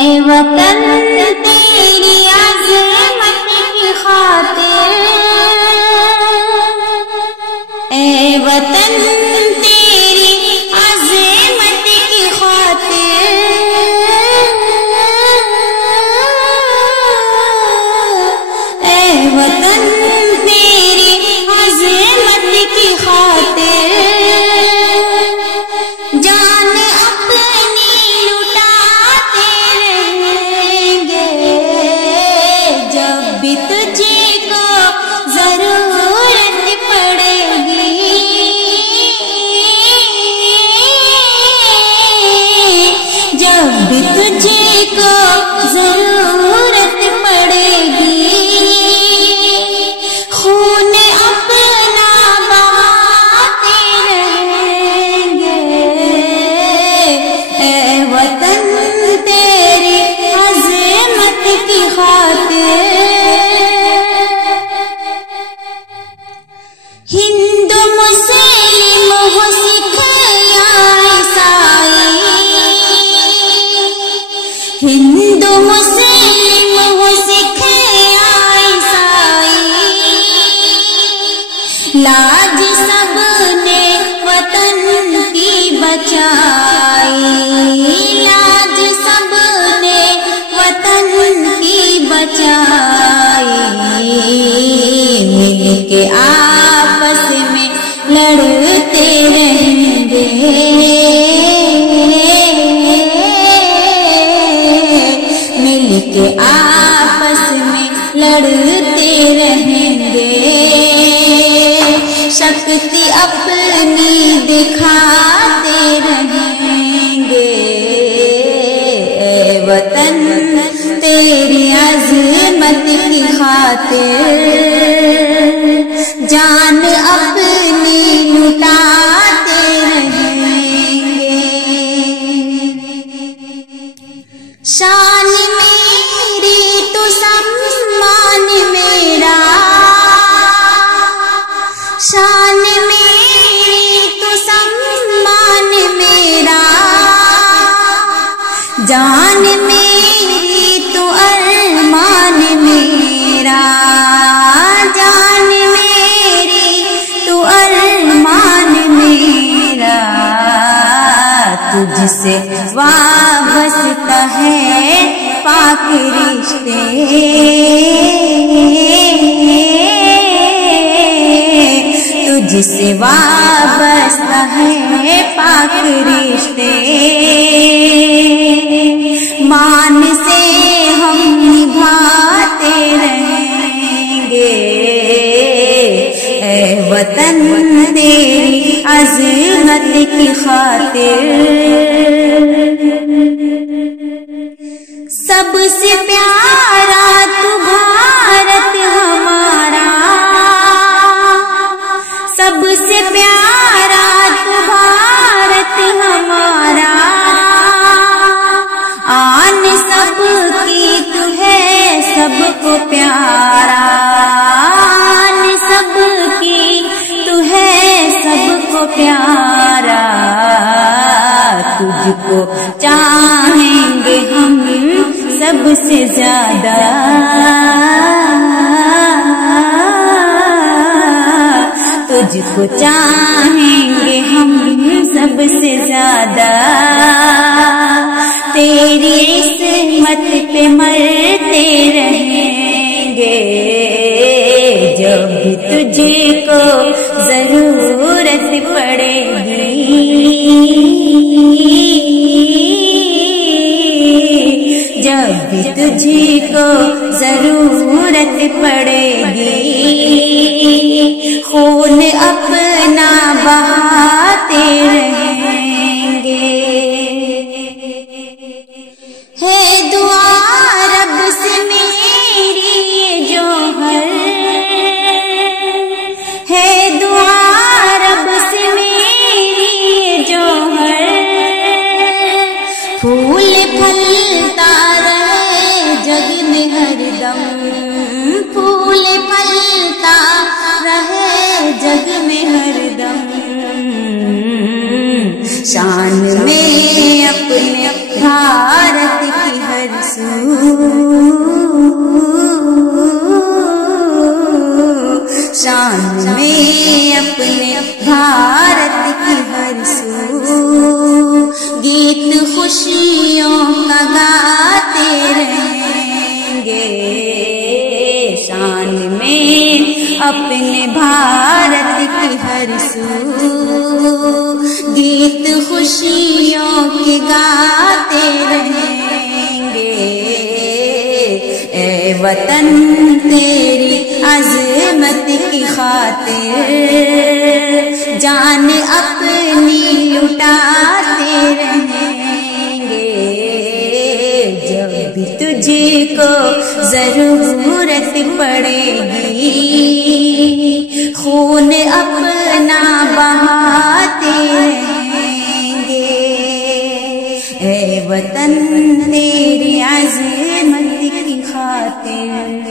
اے وطن تیری عظمت کی خاطر، اے وطن تیری عظمت کی خاطر، اے وطن تیری عظمت کی خاطر، جان اپنی لٹاتے رہیں گے جب بھی تجھے کو ضرورت پڑے گی، جب بھی تجھے کو ضرورت پڑے گی، خون اپنا بہاتے رہیں گے، اے وطن تیری عظمت کی خاطر، ہندو مسلم ہو سکھ یا عیسائی، ہندو مسلم ہو سکھ یا عیسائی، لاج سب نے وطن کی بچائی، لاج سب نے وطن کی بچائی، مل کے آپس میں لڑتے رہیں گے، مل کے آپس میں لڑتے رہیں گے، شکتی اپنی دکھاتے رہیں گے، اے وطن تیری عظمت کی خاطر، جان اپنی لٹاتے رہیں گے، شان میری تو سمان میرا، شان میری تو سمان میرا، جان میری تو ارمان میرا، جان میری تو ارمان میرا، تجھ سے وابستہ ہے پاک رشتے، تجھ سے وابستہ ہے پاک رشتے، مان سے ہم نبھاتے رہیں گے، اے وطن تیری عظمت کی خاطر، سب سے پیارا تو بھارت ہمارا، سب سے پیارا تو بھارت ہمارا، آن سب کی تو ہے سب کو پیارا، آن سب کی تو ہے سب کو پیارا، تجھ کو چاہیں گے ہم سب سے زیادہ، تجھ کو چاہیں گے ہم سب سے زیادہ، تیری عصمت پہ مرتے رہیں گے جب بھی تجھ کو ضرورت پڑے گی، جب بھی تجھ کو ضرورت پڑے گی، خون اپنا بہاتے رہیں گے، ہے دعا رب سے میری یہ جوہر، ہے دعا رب سے میری یہ جوہر، پھول پھلتا رہے جگ میں ہر دم، پھول پھلتا رہے جگ میں ہر دم، شان میں اپنے بھارت کی ہے خوشیوں کا گاتے رہیں گے، شان میں اپنے بھارت کی ہر سو گیت خوشیوں کے گاتے رہیں گے۔ اے وطن تیری عظمت کی خاطر جان اپنی لٹاتے رہیں گے، جب بھی تجھ کو ضرورت پڑے گی خون اپنا بہاتے رہیں گے۔ اے وطن تیری عظمت کی خاطر